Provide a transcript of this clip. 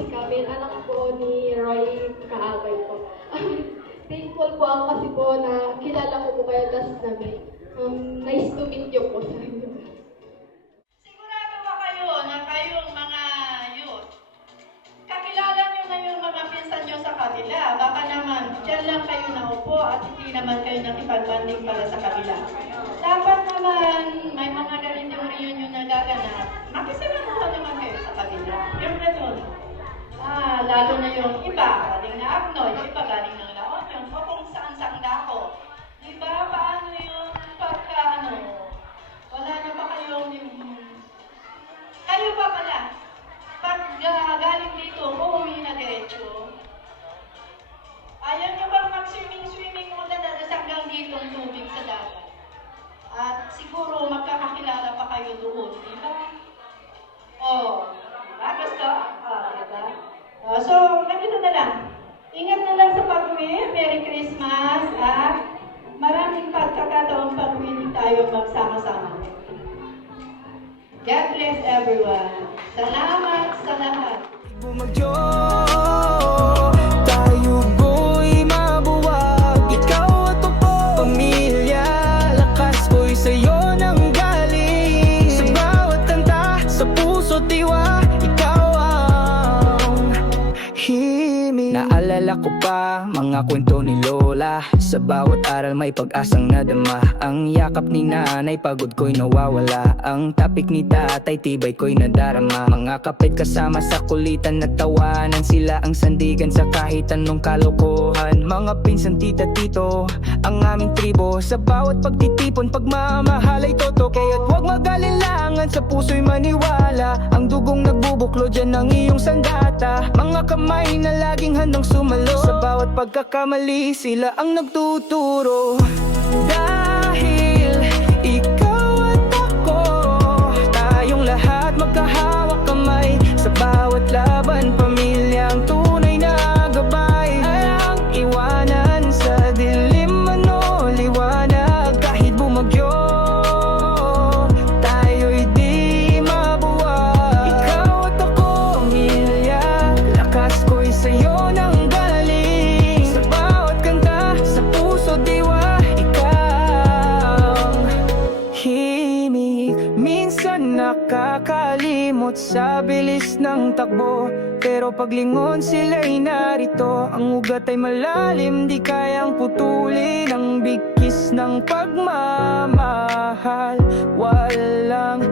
si Camille, anak po ni Roy Kaagay po. Thankful po ako kasi po na kilala ko po kayo last na May. Nice to meet you po sa inyo. Sigurado ba kayo na kayong mga youth, kakilala nyo na yung mga pinsan nyo sa kabila? Baka naman, dyan lang kayo naupo at hindi naman kayo nakipagbanding pala sa kabila. Dapat naman, may mga ganitong reunion na gaganap. Makisalamuha naman kayo sa kabila. Yung ganun. Lalo na yung iba, galing na Agno, yung iba galing ng La Union, o kung saan-saan dako. Diba, paano yung pagka, wala na ba kayong, kayo pa pala, pag galing dito, uuwi na diretso. Ayaw nyo bang mag-swimming muna na hanggang dito ang tubig sa dagat? At siguro magkakakilala pa kayo doon, di ba? Di ba? Gusto? Di ba? So, ganito na lang. Ingat na lang sa pag-uwi. Merry Christmas. At maraming pagkakataong pag-uwi tayo magsama-sama. God bless everyone. Salamat sa lahat. Bumagyo, tayo ko'y mabuwag. Ikaw at ako, pamilya, lakas ko'y sa'yo nang galing. Sa bawat kanta, sa puso't diwa, ikaw ang himig. Naalala ko pa, mga kwento ni Lola. Sa bawat aral may pag-asang nadama. Ang yakap ni nanay, pagod ko'y nawawala. Ang tapik ni tatay, tibay ko'y nadarama. Mga kapit kasama sa kulitan na tawanan. Sila ang sandigan sa kahit anong kalokohan. Mga pinsan, tita, tito, ang aming tribo. Sa bawat pagtitipon, pagmamahal ay toto. Kaya't huwag mag-alinlangan, sa puso'y maniwala. Ang dugong nagbubuklo dyan ng iyong sandata. Mga kamay na laging handang sumalo. Sa bawat pagkakamali, sila ang nagtuturo. Dahil ikaw at ako, tayong lahat magkahawak kamay. Sa bawat laban, pamilyang tunay na gabay. Walang iwanan sa dilim, liwanag. Kahit bumagyo, tayo'y di mabuwag. Ikaw at ako, pamilya, lakas ko'y sa'yo nang galing. Sa bawat kanta, sa puso, diwa, ikaw himig. Minsan nakakalimot sa bilis ng takbo, pero paglingon sila'y narito. Ang ugat ay malalim, di kayang putulin. Ang bigkis ng pagmamahal, walang